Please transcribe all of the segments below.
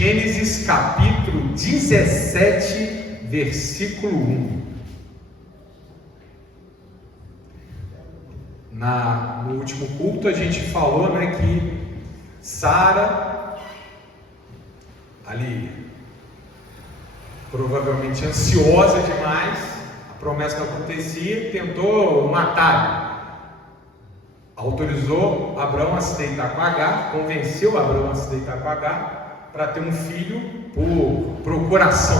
Gênesis capítulo 17, versículo 1. No último culto a gente falou, que Sara, ali, provavelmente ansiosa demais, a promessa não acontecia, tentou matar. Autorizou Abraão a se deitar com Agar, convenceu Abraão a se deitar com Agar, para ter um filho por procuração,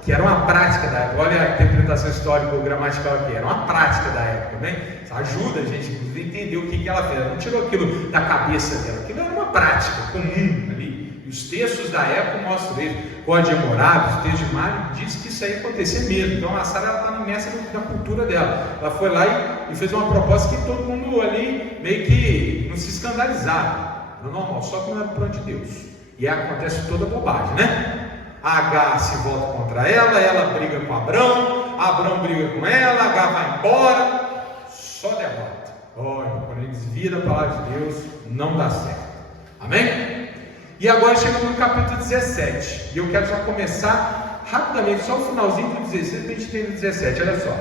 que era uma prática da época. Olha a interpretação histórica ou gramatical aqui, era uma prática da época, né? Isso ajuda a gente, inclusive, a entender o que ela fez. Ela não tirou aquilo da cabeça dela, aquilo era uma prática comum ali. E os textos da época mostram isso. Código de Hammurabi, os textos de Mário, diz que isso aí acontecia mesmo. Então a Sara está imersa na cultura dela. Ela foi lá e fez uma proposta que todo mundo ali meio que não se escandalizava. Era normal, só que não era plano de Deus. E aí acontece toda bobagem, né? A Agar se volta contra ela briga com Abrão briga com ela, Agar vai embora, só derrota. Olha, quando ele desvia da palavra de Deus, não dá certo. Amém? E agora chegamos no capítulo 17. E eu quero já começar rapidamente, só o finalzinho do 16, para a gente entender o 17. Olha só.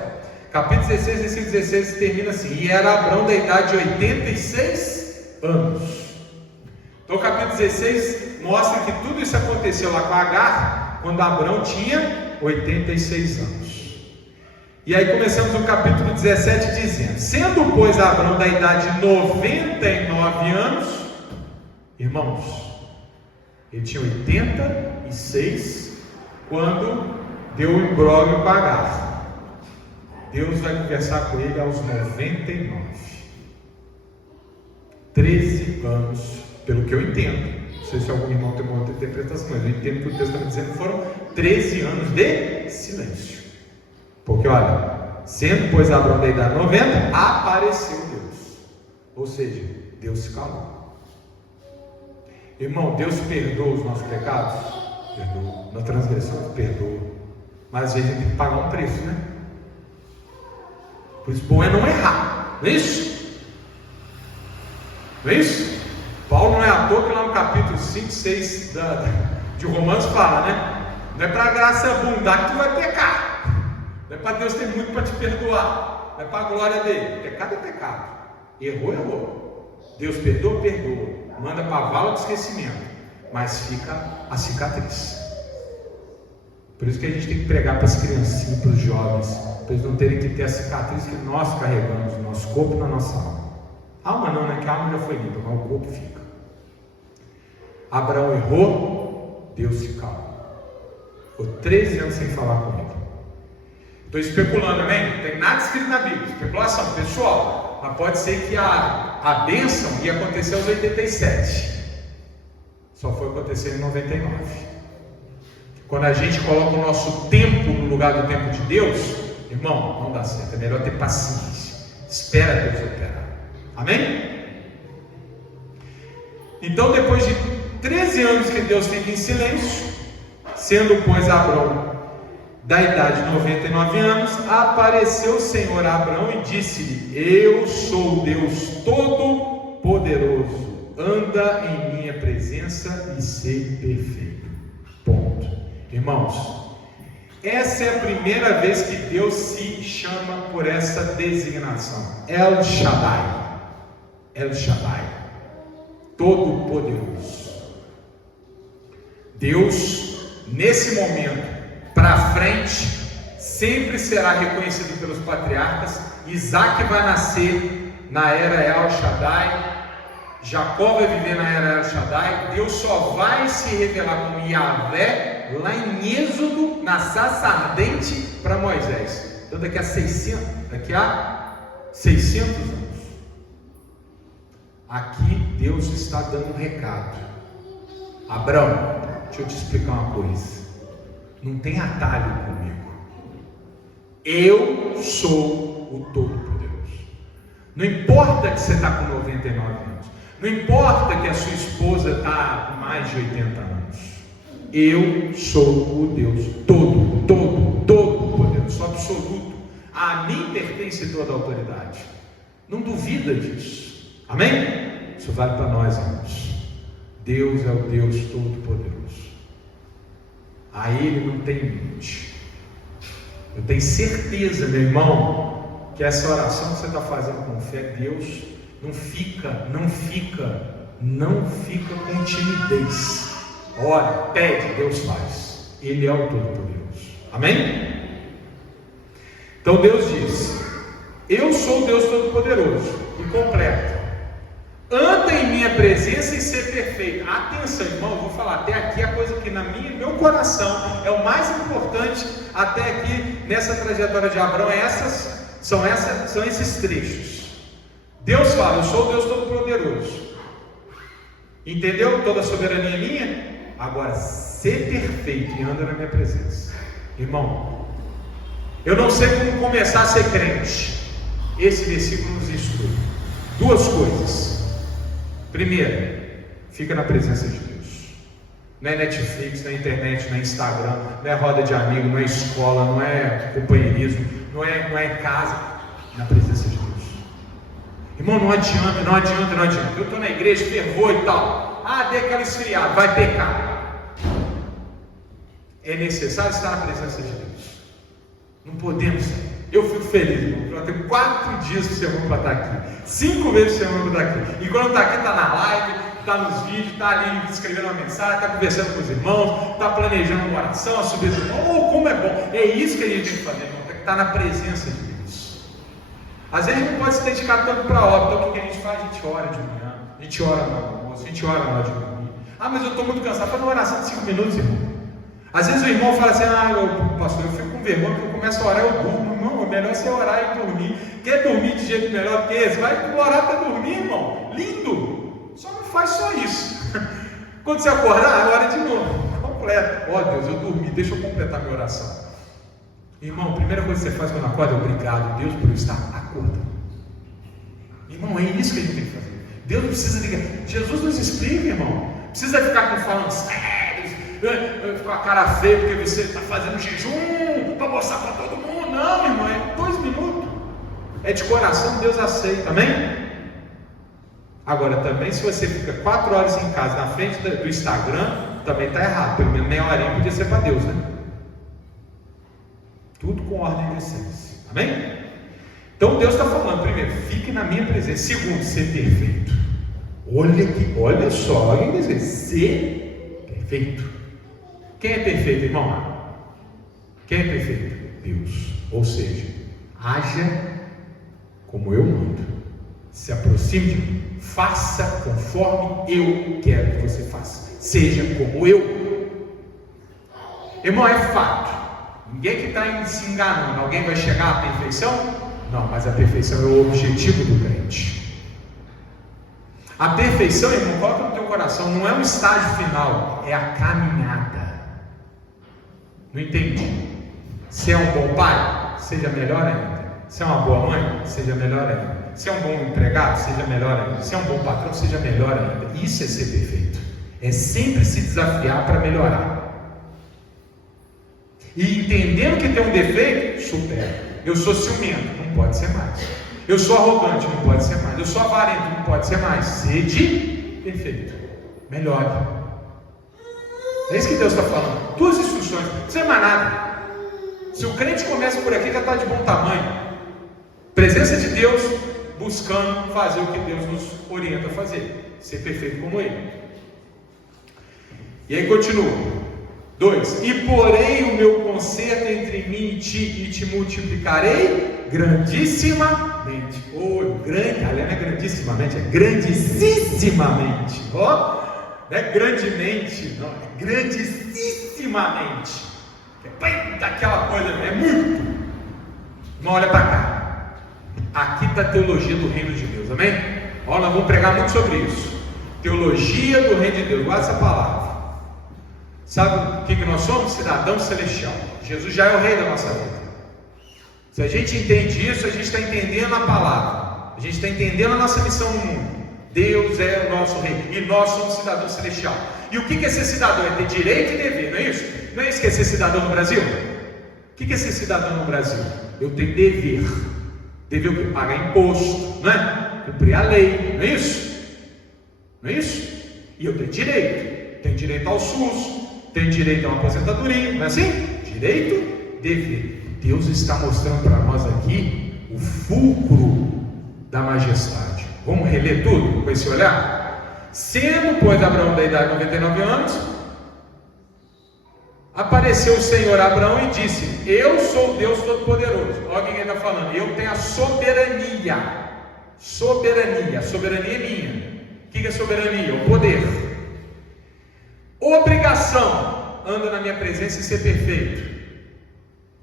Capítulo 16, versículo 16 termina assim: e era Abrão da idade de 86 anos. Então o capítulo 16 mostra que tudo isso aconteceu lá com Agar, quando Abrão tinha 86 anos. E aí começamos no capítulo 17 dizendo: sendo pois Abrão da idade de 99 anos, irmãos, ele tinha 86 quando deu o imbróglio com Agar. Deus vai conversar com ele aos 99. 13 anos, pelo que eu entendo. Não sei se algum irmão tem uma outra interpretação, mas eu entendo que o texto está me dizendo que foram 13 anos de silêncio. Porque olha, sendo pois Abrão da idade 90, apareceu Deus. Ou seja, Deus se calou. Irmão, Deus perdoa os nossos pecados? Perdoa. Na transgressão, perdoa. Mas às vezes a gente tem que pagar um preço, né? Por isso, bom é não errar. Não é isso? Não é isso? Paulo não é à toa que lá no capítulo 5, 6 de Romanos fala, né? Não é para a graça abundar que tu vai pecar. Não é para Deus ter muito para te perdoar. Não é para a glória dele. Pecado é pecado. Errou, errou. Deus perdoa, perdoa. Manda para a vala de esquecimento, mas fica a cicatriz. Por isso que a gente tem que pregar para as criancinhas, para os jovens, para eles não terem que ter a cicatriz que nós carregamos no nosso corpo e na nossa alma. Alma não, né? Que a alma já foi limpa, mas o corpo fica. Abraão errou, Deus se calou. Ficou 13 anos sem falar comigo. Estou especulando, amém? Não tem nada escrito na Bíblia, especulação pessoal. Mas pode ser que a bênção ia acontecer aos 87. Só foi acontecer em 99. Quando a gente coloca o nosso tempo no lugar do tempo de Deus, irmão, não dá certo. É melhor ter paciência. Espera Deus operar. Amém? Então, depois de 13 anos que Deus fica em silêncio, sendo pois Abrão da idade de 99 anos, apareceu o Senhor a Abrão e disse-lhe: eu sou Deus Todo-Poderoso, anda em minha presença e sei perfeito. Ponto. Irmãos, essa é a primeira vez que Deus se chama por essa designação. El Shaddai. El Shaddai, Todo-Poderoso. Deus, nesse momento, para frente, sempre será reconhecido pelos patriarcas. Isaac vai nascer na era El Shaddai, Jacó vai viver na era El Shaddai. Deus só vai se revelar como Yahvé lá em Êxodo, na sarça ardente, para Moisés. Então daqui a 600 anos, aqui Deus está dando um recado. Abrão, deixa eu te explicar uma coisa. Não tem atalho comigo. Eu sou o Todo-Poderoso. Não importa que você está com 99 anos. Não importa que a sua esposa está com mais de 80 anos. Eu sou o Deus Todo-Poderoso. Sou absoluto. A mim pertence toda a autoridade. Não duvida disso. Amém? Isso vale para nós, irmãos. Deus é o Deus Todo-Poderoso. a Ele não tem limite. Eu tenho certeza, meu irmão, que essa oração que você está fazendo com fé, Deus não fica com timidez. Ora, pede, Deus faz. Ele é o Todo-Poderoso. Amém? Então Deus diz: eu sou o Deus Todo-Poderoso. E completa: anda em minha presença e ser perfeito. Atenção, irmão, eu vou falar até aqui a coisa que no meu coração é o mais importante até aqui nessa trajetória de Abraão. São esses trechos. Deus fala: eu sou o Deus Todo-Poderoso. Entendeu? Toda a soberania é minha. Agora, ser perfeito e anda na minha presença. Irmão, eu não sei como começar a ser crente. Esse versículo nos instrui duas coisas. Primeiro, fica na presença de Deus. Não é Netflix, não é internet, não é Instagram, não é roda de amigo, não é escola, não é companheirismo, não é casa. Na presença de Deus. Irmão, não adianta. Eu estou na igreja, fervor e tal. Dei aquela esfriada, vai pecar. É necessário estar na presença de Deus. Não podemos. Eu fico feliz, irmão. Eu tenho 4 dias por semana para estar aqui, 5 vezes por semana para estar aqui. E quando está aqui, está na live, está nos vídeos, está ali escrevendo uma mensagem, está conversando com os irmãos, está planejando uma oração, a subir os irmãos. Como é bom! É isso que a gente tem que fazer, irmão. Tem que estar na presença de Deus. Às vezes não pode se dedicar tanto para a obra. Então o que a gente faz? A gente ora de manhã, a gente ora no almoço, a gente ora na hora de dormir. Mas eu estou muito cansado. Faz uma oração de 5 minutos, irmão. Às vezes o irmão fala assim: pastor, eu fico com vergonha, porque eu começo a orar, eu durmo. Irmão, é melhor você orar e dormir. Quer dormir de jeito melhor que esse? Vai orar para dormir, irmão. Lindo! Só não faz só isso. Quando você acordar, ora de novo. Completa. Deus, eu dormi, deixa eu completar minha oração. Irmão, a primeira coisa que você faz quando acorda é obrigado, Deus, por eu estar acordando. Irmão, é isso que a gente tem que fazer. Deus não precisa ligar. Jesus nos explica, irmão. Precisa ficar com falando sérios, ficar com a cara feia porque você está fazendo jejum para mostrar para todo mundo. Não, irmão, é 2 minutos. É de coração, Deus aceita, amém? Agora também, se você fica 4 horas em casa na frente do Instagram, também está errado. Pelo menos meia horinha podia ser para Deus, né? Tudo com ordem e decência, amém? Então Deus está falando: primeiro, fique na minha presença. Segundo, ser perfeito. Olha só, olha o que ser perfeito. Quem é perfeito, irmão? Quem é perfeito? Deus. Ou seja, haja como eu mando, se aproxime de mim, faça conforme eu quero que você faça, seja como eu. Irmão, é fato. Ninguém que está se enganando. Alguém vai chegar à perfeição? Não, mas a perfeição é o objetivo do crente. A perfeição, irmão, coloca no teu coração, não é um estágio final, é a caminhada. Não entendi? Se é um bom pai, seja melhor ainda. Se é uma boa mãe, seja melhor ainda. Se é um bom empregado, seja melhor ainda. Se é um bom patrão, seja melhor ainda. Isso é ser perfeito. É sempre se desafiar para melhorar. E entendendo que tem um defeito, supera. Eu sou ciumento, não pode ser mais. Eu sou arrogante, não pode ser mais. Eu sou avarento, não pode ser mais. Sede perfeito. Melhore. É isso que Deus está falando. 2 instruções, não precisa mais nada. Se o crente começa por aqui, já está de bom tamanho. Presença de Deus, buscando fazer o que Deus nos orienta a fazer. Ser perfeito como Ele. E aí continua. 2. E porém o meu conserto entre mim e ti, e te multiplicarei grandissimamente. Grande, aliás, não é grandissimamente, é grandissimamente. Não é grandemente, não, é grandissimamente. Daquela coisa, é muito. Não, olha para cá. Aqui está a teologia do reino de Deus, amém? Nós vamos pregar muito sobre isso. Teologia do reino de Deus, guarda essa palavra. Sabe o que nós somos? Cidadão celestial. Jesus já é o rei da nossa vida. Se a gente entende isso, a gente está entendendo a palavra. A gente está entendendo a nossa missão no mundo. Deus é o nosso rei. E nós somos cidadão celestial. E o que é ser cidadão? É ter direito e dever, não é isso? Não é isso que é ser cidadão no Brasil? O que é ser cidadão no Brasil? Eu tenho dever. Dever o quê? Pagar imposto, não é? Cumprir a lei, não é isso? Não é isso? E eu tenho direito. Tenho direito ao SUS. tem direito a uma aposentadoria, não é assim? Direito, dever. Deus está mostrando para nós aqui o fulcro da majestade. Vamos reler tudo com esse olhar? Sendo, pois, Abraão da idade de 99 anos, apareceu o Senhor a Abraão e disse: eu sou o Deus Todo-Poderoso. Olha o que ele está falando. Eu tenho a soberania. Soberania. A soberania é minha. O que é soberania? O poder. Obrigação: anda na minha presença e ser perfeito.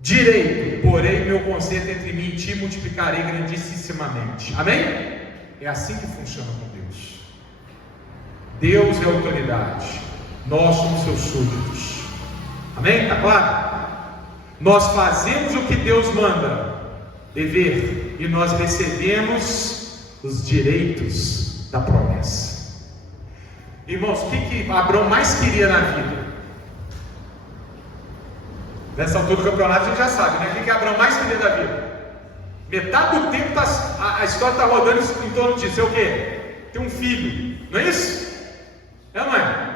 Direito: porém meu conserto entre mim e ti multiplicarei grandissimamente. Amém? É assim que funciona com Deus. Deus é autoridade, nós somos seus súditos. Amém? Está claro? Nós fazemos o que Deus manda, dever, e nós recebemos os direitos da promessa. Irmãos, o que Abraão mais queria na vida? Nessa altura do campeonato a gente já sabe, né? O que Abraão mais queria da vida? Metade do tempo a história está rodando em torno disso. É o quê? Ter um filho, não é isso? É ou não é?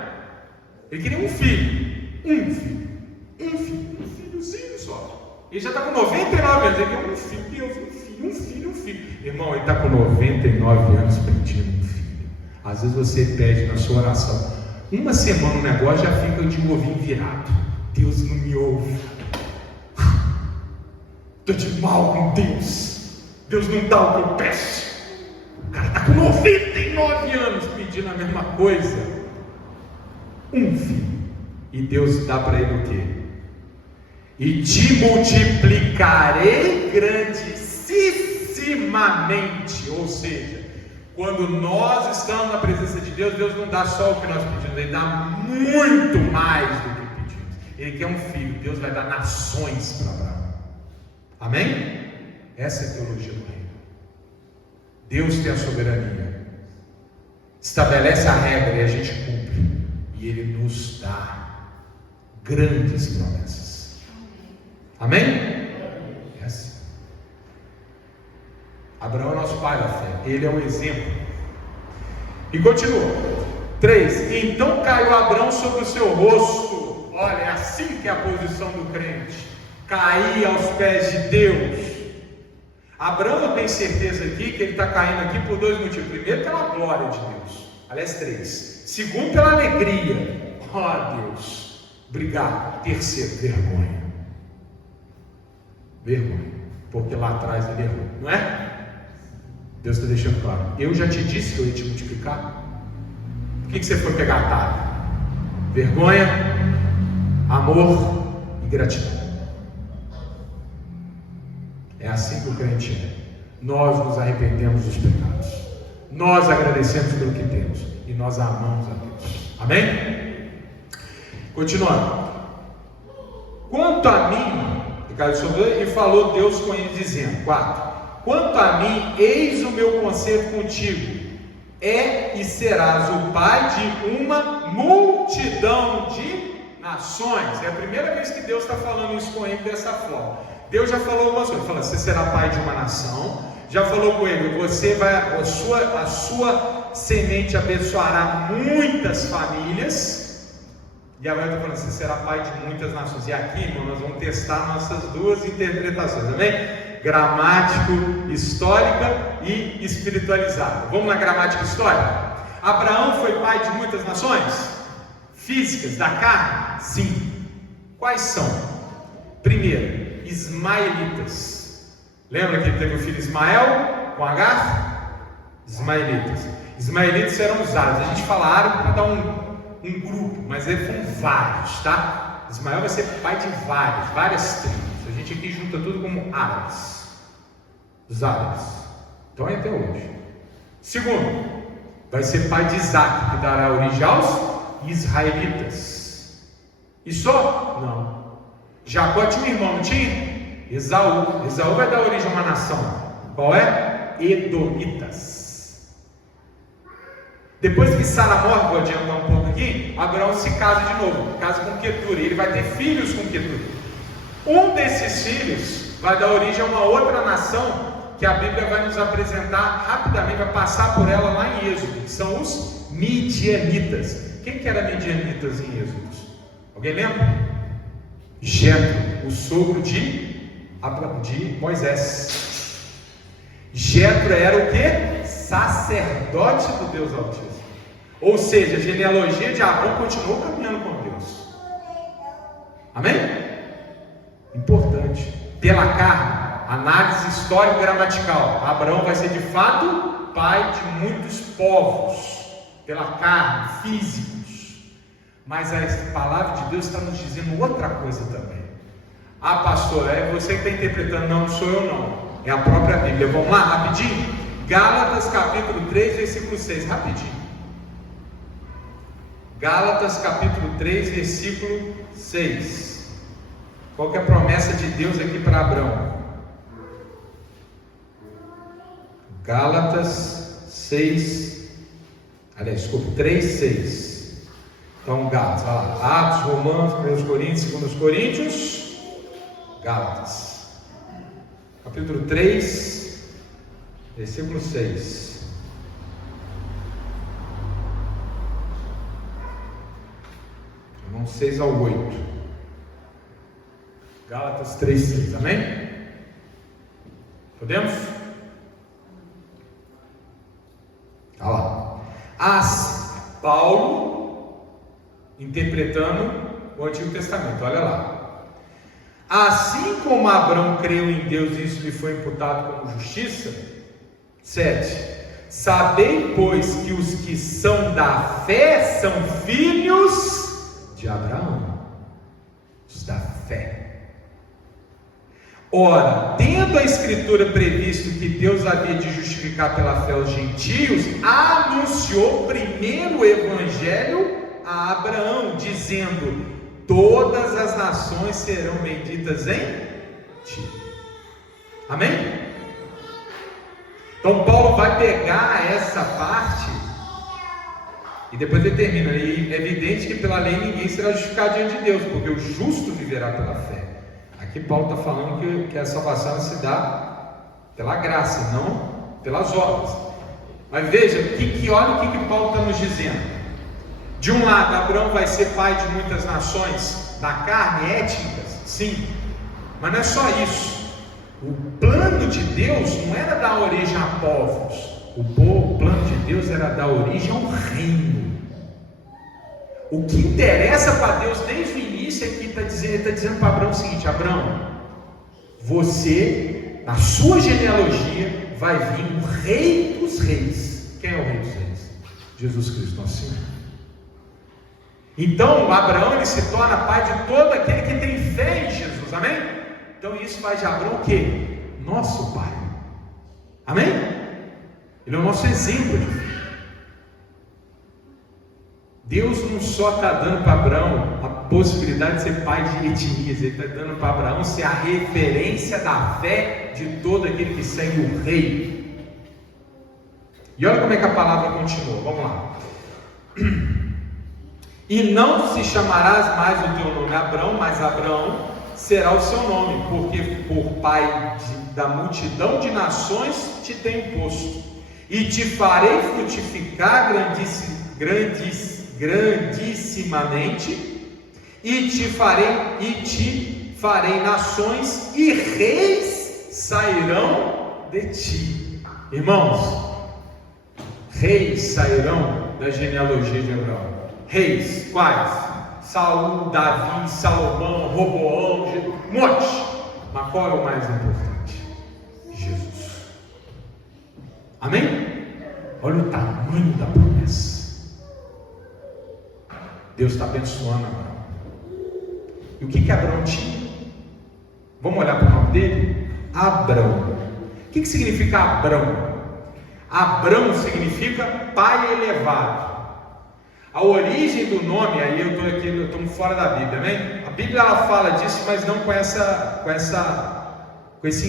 Ele queria um filho. Um filhozinho só. Ele já está com 99 anos. Ele quer um filho. Irmão, ele está com 99 anos pedindo um filho. Às vezes você pede na sua oração, uma semana o negócio já fica de um ovinho virado. Deus não me ouve. Estou de mal com Deus. Deus não dá o que eu peço. O cara está com 99 anos pedindo a mesma coisa. Um filho. E Deus dá para ele o quê? E te multiplicarei grandissimamente. Ou seja, quando nós estamos na presença de Deus, Deus não dá só o que nós pedimos, Ele dá muito mais do que pedimos. Ele quer um filho, Deus vai dar nações para Abraão. Amém? Essa é a teologia do reino. Deus tem a soberania, estabelece a regra e a gente cumpre. E Ele nos dá grandes promessas. Amém? É assim. Abraão é nosso pai da fé. Ele é um exemplo. E continua. 3. Então caiu Abraão sobre o seu rosto. Olha, é assim que é a posição do crente. Cair aos pés de Deus. Abraão tem certeza aqui que ele está caindo aqui por dois motivos. Primeiro, pela glória de Deus. Aliás, 3. Segundo, pela alegria. Oh Deus, obrigado. Terceiro, vergonha. Vergonha, porque lá atrás ele errou, não é? Deus está deixando claro. Eu já te disse que eu ia te multiplicar. Por que você foi pegar atalho? Vergonha, amor e gratidão. É assim que o crente é. Nós nos arrependemos dos pecados, nós agradecemos pelo que temos e nós amamos a Deus. Amém? Continuando. Quanto a mim, e falou Deus com ele dizendo, 4. Quanto a mim, eis o meu conselho contigo, é e serás o pai de uma multidão de nações. É a primeira vez que Deus está falando isso com ele dessa forma. Deus já falou algumas coisas, falou, você será pai de uma nação. Já falou com ele, você vai, a sua semente abençoará muitas famílias. E agora eu estou falando, você será pai de muitas nações. E aqui, irmão, nós vamos testar nossas duas interpretações, amém? Gramático, histórica e espiritualizada. Vamos na gramática histórica? Abraão foi pai de muitas nações? Físicas, da carne? Sim. Quais são? Primeiro, ismaelitas. Lembra que ele teve o filho Ismael com Agar? Ismaelitas. Ismaelitas eram os árabes. A gente fala árabe para dar um grupo, mas eles foram vários, tá? Ismael vai ser pai de várias tribos. A gente aqui junta tudo como árabes. Os árabes. Então é até hoje. Segundo, vai ser pai de Isaac, que dará origem aos israelitas. E só? Não. Jacó tinha um irmão, não tinha? Esaú. Esaú vai dar origem a uma nação. Qual é? Edomitas. Depois que Sara morre, vou adiantar um pouco aqui, Abraão se casa de novo, casa com Quetura, ele vai ter filhos com Quetura. Um desses filhos vai dar origem a uma outra nação, que a Bíblia vai nos apresentar rapidamente, vai passar por ela lá em Êxodo, que são os midianitas. Quem que era midianitas em Êxodo? Alguém lembra? Jetro, o sogro de Moisés. Jetro era o que? Sacerdote do Deus Altíssimo. Ou seja, a genealogia de Abrão continuou caminhando com Deus. Amém? Importante. Pela carne, análise histórico-gramatical, Abraão vai ser de fato pai de muitos povos, pela carne, físicos. Mas a palavra de Deus está nos dizendo outra coisa também. Ah, pastor, é você que está interpretando. Não, não sou eu não, é a própria Bíblia. Vamos lá, rapidinho. Gálatas capítulo 3, versículo 6, rapidinho. Gálatas capítulo 3, versículo 6. Qual que é a promessa de Deus aqui para Abraão? Gálatas 6, aliás, desculpa, 3, 6. Então, Gálatas, vai lá. Atos, Romanos, 1 Coríntios, 2 Coríntios, Gálatas. Capítulo 3, versículo 6. Vamos 6 ao 8. Gálatas 3, 6, amém? Podemos? Olha lá. Paulo interpretando o Antigo Testamento, olha lá. Assim como Abraão creu em Deus e isso lhe foi imputado como justiça. 7. Sabei, pois, que os que são da fé são filhos de Abraão. Os da fé. Ora, tendo a Escritura previsto que Deus havia de justificar pela fé os gentios, anunciou primeiro o Evangelho a Abraão, dizendo: todas as nações serão benditas em ti. Amém? Então Paulo vai pegar essa parte e depois ele termina. E é evidente que pela lei ninguém será justificado diante de Deus, porque o justo viverá pela fé. Aqui Paulo está falando que a salvação se dá pela graça, não pelas obras. Mas veja, olha o que Paulo está nos dizendo. De um lado, Abraão vai ser pai de muitas nações da carne, étnicas, sim. Mas não é só isso. O plano de Deus não era dar origem a povos. O plano de Deus era dar origem a um reino. O que interessa para Deus desde o início é que ele está dizendo para Abraão o seguinte: Abraão, você, na sua genealogia, vai vir o Rei dos Reis. Quem é o Rei dos Reis? Jesus Cristo, nosso Senhor. Então, Abraão ele se torna pai de todo aquele que tem fé em Jesus, amém? Então, isso faz de Abraão o quê? Nosso pai, amém? Ele é o nosso exemplo de fé. Deus não só está dando para Abraão a possibilidade de ser pai de etnias, Ele está dando para Abraão ser a referência da fé de todo aquele que segue o rei. E olha como é que a palavra continua, vamos lá. E não se chamarás mais o teu nome Abraão, mas Abraão será o seu nome, porque por pai da multidão de nações te tenho posto, e te farei frutificar grandissimamente, e te farei nações, e reis sairão de ti. Irmãos, reis sairão da genealogia de Abraão. Reis, quais? Saul, Davi, Salomão, Roboão, um monte. Mas qual é o mais importante? Jesus. Amém? Olha o tamanho da promessa. Deus está abençoando Abraão. E o que Abraão tinha? Vamos olhar para o nome dele? Abrão. O que significa Abrão? Abrão significa pai elevado. A origem do nome, aí eu estou fora da Bíblia, amém? A Bíblia ela fala disso, mas não com esse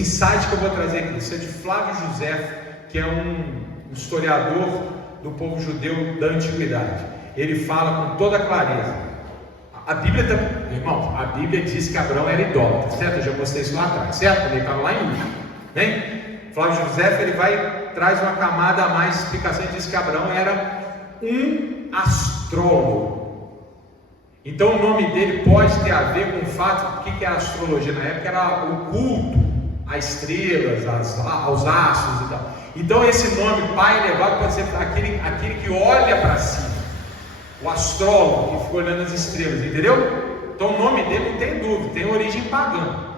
insight que eu vou trazer aqui. Isso é de Flávio José, que é um historiador do povo judeu da antiguidade. Ele fala com toda clareza. A Bíblia, irmão, a Bíblia diz que Abraão era idólatra, certo? Eu já mostrei isso lá atrás, certo? Ele estava lá em Luz, bem? Flávio José, ele traz uma camada a mais explicação e diz que Abraão era um astrólogo. Então o nome dele pode ter a ver com o fato do que era a astrologia na época, era o culto às estrelas, aos astros e tal. Então esse nome Pai elevado pode ser aquele que olha para cima, o astrólogo que fica olhando as estrelas, entendeu? Então o nome dele não tem dúvida, tem origem pagã.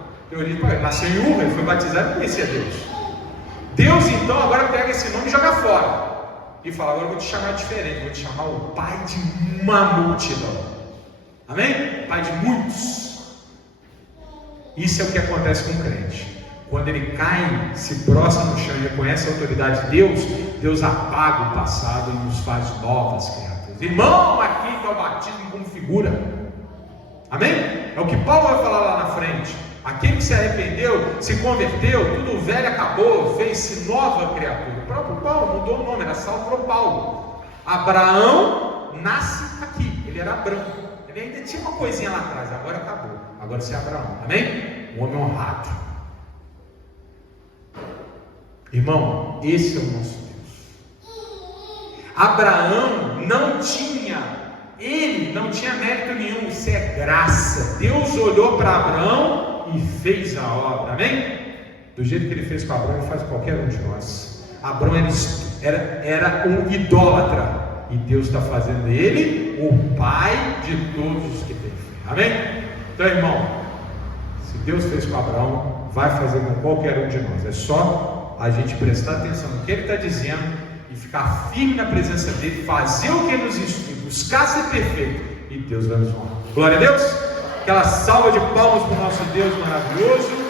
Nasceu em Ur, ele foi batizado e conhecia Deus. Deus então agora pega esse nome e joga fora e fala: agora eu vou te chamar diferente, vou te chamar o Pai de uma multidão. Amém? Pai de muitos. Isso é o que acontece com o crente. Quando ele cai, se prostra no chão e reconhece a autoridade de Deus, Deus apaga o passado e nos faz novas criaturas. Irmão, aqui que é o batismo como figura. Amém? É o que Paulo vai falar lá na frente. Aquele que se arrependeu, se converteu, tudo velho acabou, fez-se nova criatura. O próprio Paulo mudou o nome, era salvo por Paulo. Abraão nasce aqui, ele era Abrão. Ele ainda tinha uma coisinha lá atrás, agora acabou. Agora você é Abraão, amém? Um homem honrado. Irmão, esse é o nosso Deus. Abraão ele não tinha mérito nenhum, isso é graça. Deus olhou para Abraão e fez a obra, amém? Do jeito que ele fez com Abraão, ele faz com qualquer um de nós. Abraão era um idólatra, e Deus está fazendo ele o pai de todos os que têm fé, amém? Então, irmão, se Deus fez com Abraão, vai fazer com qualquer um de nós. É só a gente prestar atenção no que ele está dizendo e ficar firme na presença dele, fazer o que ele nos instrui, buscar ser perfeito, e Deus vai nos honrar. Glória a Deus. Aquela salva de palmas para o nosso Deus maravilhoso.